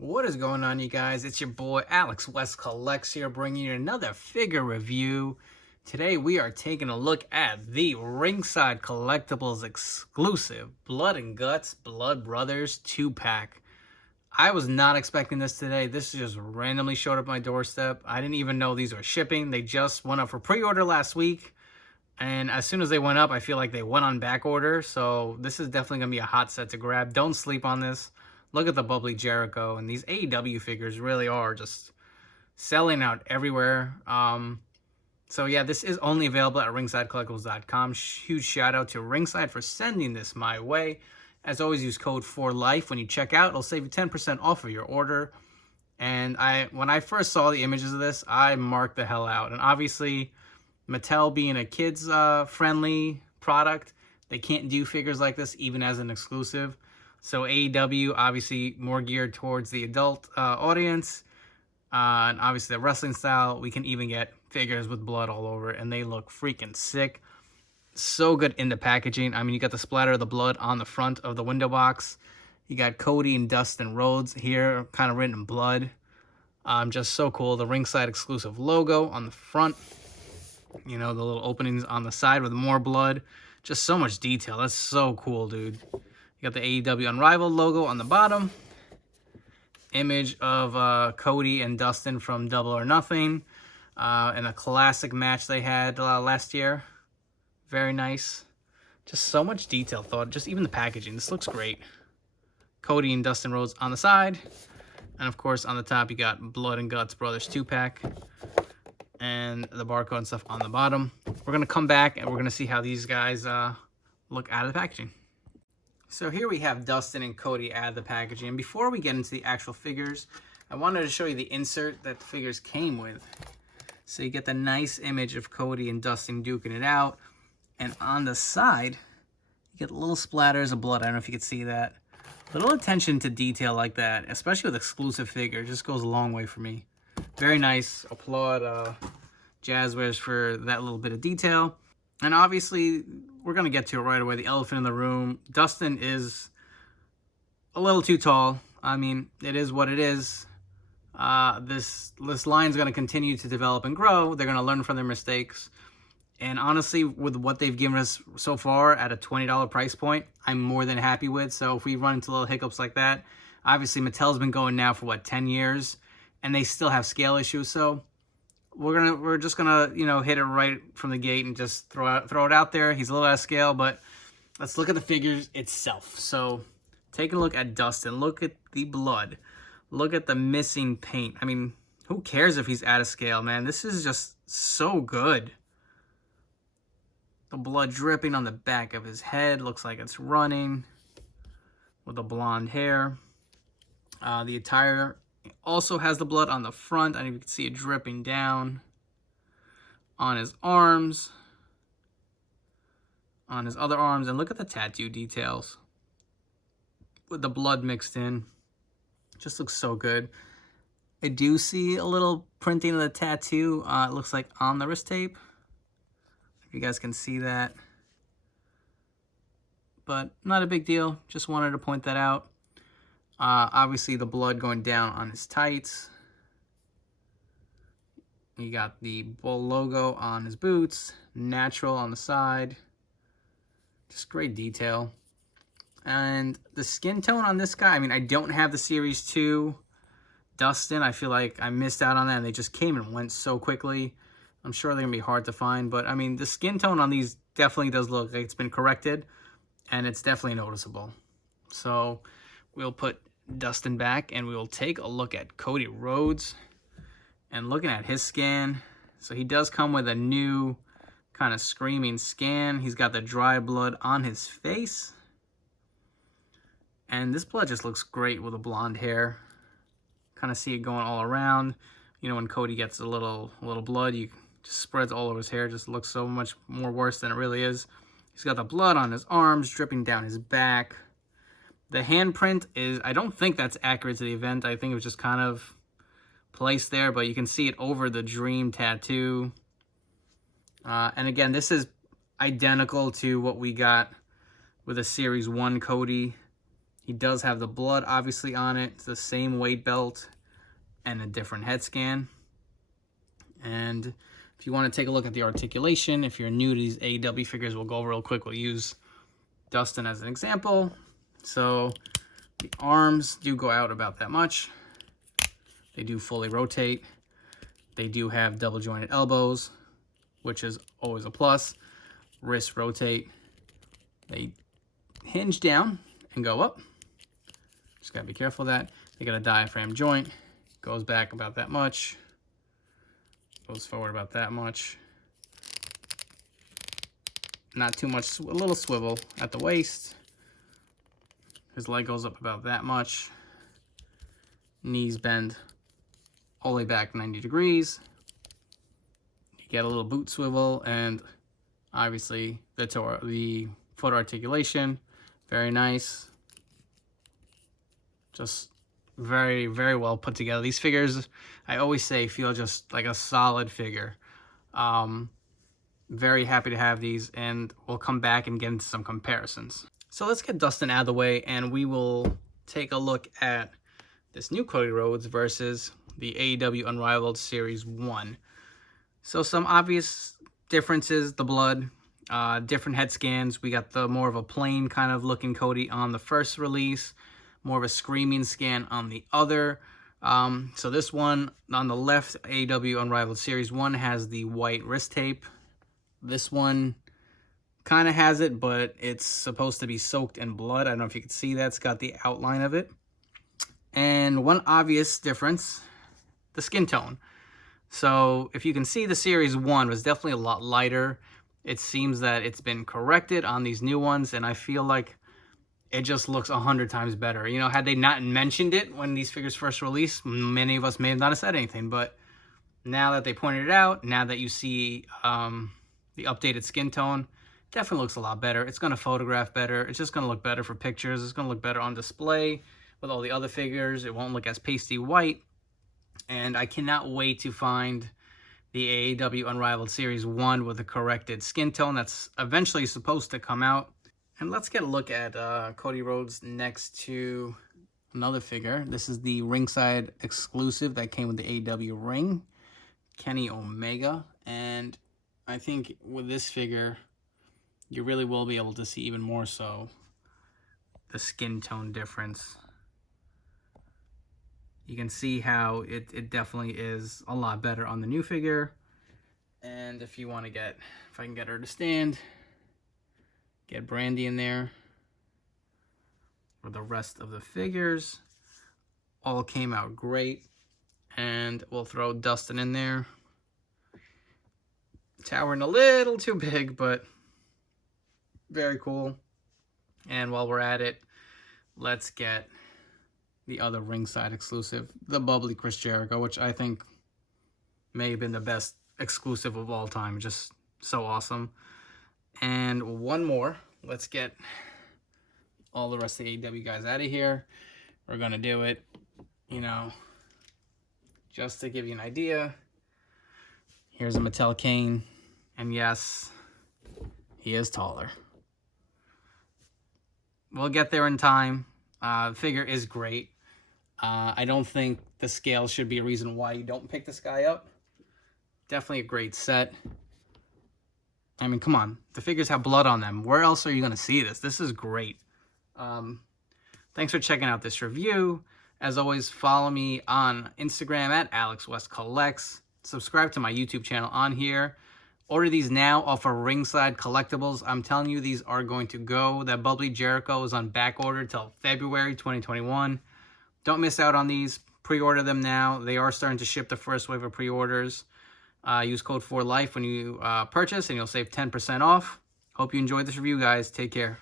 What is going on, you guys? It's your boy Alex West Collects here, bringing you another figure review. Today we are taking a look at the Ringside Collectibles exclusive Blood and Guts Blood Brothers 2-pack. I was not expecting this today. This just randomly showed up at my doorstep. I didn't even know these were shipping. They just went up for pre-order last week. And as soon as they went up, I feel like they went on back order. So this is definitely going to be a hot set to grab. Don't sleep on this. Look at the bubbly Jericho. And these AEW figures really are just selling out everywhere. So yeah, this is only available at ringsidecollectibles.com. Huge shout out to Ringside for sending this my way. As always, use code 4LIFE when you check out. It'll save you 10% off of your order. And when I first saw the images of this, I marked the hell out. And obviously, Mattel being a kids friendly product, they can't do figures like this even as an exclusive. So AEW obviously more geared towards the adult audience, and obviously the wrestling style, we can even get figures with blood all over it, and they look freaking sick. So good in the packaging. I mean, you got the splatter of the blood on the front of the window box. You got Cody and Dustin Rhodes here, kind of written in blood. Just so cool. The Ringside exclusive logo on the front. You know, the little openings on the side with more blood. Just so much detail. That's so cool, dude. You got the AEW Unrivaled logo on the bottom. Image of Cody and Dustin from Double or Nothing. In a classic match they had last year. Very nice. Just so much detail thought. Just even the packaging. This looks great. Cody and Dustin Rhodes on the side. And of course on the top you got Blood and Guts Brothers 2-pack. And the barcode and stuff on the bottom. We're going to come back and we're going to see how these guys look out of the packaging. So here we have Dustin and Cody out of the packaging. And before we get into the actual figures, I wanted to show you the insert that the figures came with. So you get the nice image of Cody and Dustin duking it out. And on the side, you get little splatters of blood. I don't know if you can see that. Little attention to detail like that, especially with exclusive figures, just goes a long way for me. Very nice. Applaud Jazzwares for that little bit of detail. And obviously, we're going to get to it right away. The elephant in the room. Dustin is a little too tall. I mean, it is what it is. This line is going to continue to develop and grow. They're going to learn from their mistakes. And honestly, with what they've given us so far at a $20 price point, I'm more than happy with. So if we run into little hiccups like that, obviously Mattel's been going now for, what, 10 years? And they still have scale issues, so we're just gonna, you know, hit it right from the gate and just throw it out there. He's a little out of scale, but let's look at the figures itself. So take a look at Dustin. Look at the blood. Look at the missing paint. I mean, who cares if he's out of scale, man? This is just so good. The blood dripping on the back of his head. Looks like it's running with the blonde hair. The attire also has the blood on the front. I don't know if you can see it dripping down on his arms, on his other arms. And look at the tattoo details with the blood mixed in. Just looks so good. I do see a little printing of the tattoo. It looks like on the wrist tape. If you guys can see that. But not a big deal. Just wanted to point that out. Obviously, the blood going down on his tights. You got the Bull logo on his boots. Natural on the side. Just great detail. And the skin tone on this guy, I mean, I don't have the Series 2 Dustin. I feel like I missed out on that, and they just came and went so quickly. I'm sure they're going to be hard to find. But, I mean, the skin tone on these definitely does look like it's been corrected. And it's definitely noticeable. So, we'll put Dustin back and we will take a look at Cody Rhodes and looking at his scan. So he does come with a new kind of screaming scan. He's got the dry blood on his face, and this blood just looks great with the blonde hair. Kind of see it going all around. You know, when Cody gets a little blood, you just spreads all over his hair. Just looks so much more worse than it really is. He's got the blood on his arms dripping down his back. The handprint is, I don't think that's accurate to the event. I think it was just kind of placed there, but you can see it over the Dream tattoo. And again, this is identical to what we got with a Series 1 Cody. He does have the blood, obviously, on it. It's the same weight belt and a different head scan. And if you want to take a look at the articulation, if you're new to these AEW figures, we'll go over real quick. We'll use Dustin as an example. So the arms do go out about that much. They do fully rotate. They do have double jointed elbows, which is always a plus. Wrists rotate. They hinge down and go up. Just gotta be careful of that. They got a diaphragm joint. Goes back about that much. Goes forward about that much. Not too much, a little swivel at the waist. His leg goes up about that much. Knees bend all the way back 90 degrees. You get a little boot swivel, and obviously the foot articulation, very nice. Just very, very well put together. These figures, I always say, feel just like a solid figure. Very happy to have these, and we'll come back and get into some comparisons. So let's get Dustin out of the way, and we will take a look at this new Cody Rhodes versus the AEW Unrivaled Series 1. So some obvious differences: the blood, different head scans. We got the more of a plain kind of looking Cody on the first release, more of a screaming scan on the other. So this one on the left, AEW Unrivaled Series 1, has the white wrist tape. This one kind of has it, but it's supposed to be soaked in blood. I don't know if you can see that. It's got the outline of it. And one obvious difference, the skin tone. So if you can see, the Series 1 was definitely a lot lighter. It seems that it's been corrected on these new ones, and I feel like it just looks 100 times better. You know, had they not mentioned it when these figures first released, many of us may have not have said anything. But now that they pointed it out, now that you see the updated skin tone, definitely looks a lot better. It's going to photograph better. It's just going to look better for pictures. It's going to look better on display with all the other figures. It won't look as pasty white. And I cannot wait to find the AEW Unrivaled Series 1 with a corrected skin tone that's eventually supposed to come out. And let's get a look at Cody Rhodes next to another figure. This is the Ringside exclusive that came with the AEW ring, Kenny Omega. And I think with this figure, you really will be able to see even more so the skin tone difference. You can see how it definitely is a lot better on the new figure. And if you want to get, if I can get her to stand, get Brandy in there. For the rest of the figures, all came out great. And we'll throw Dustin in there. Towering a little too big, but very cool. And while we're at it, let's get the other Ringside exclusive, the bubbly Chris Jericho, which I think may have been the best exclusive of all time. Just so awesome. And one more. Let's get all the rest of the AEW guys out of here. We're going to do it, you know, just to give you an idea. Here's a Mattel Kane. And yes, he is taller. We'll get there in time. The figure is great. I don't think the scale should be a reason why you don't pick this guy up. Definitely a great set. I mean, come on. The figures have blood on them. Where else are you going to see this? This is great. Thanks for checking out this review. As always, follow me on Instagram at AlexWestCollects. Subscribe to my YouTube channel on here. Order these now off of Ringside Collectibles. I'm telling you, these are going to go. That bubbly Jericho is on back order till February 2021. Don't miss out on these. Pre-order them now. They are starting to ship the first wave of pre-orders. Use code 4LIFE when you purchase, and you'll save 10% off. Hope you enjoyed this review, guys. Take care.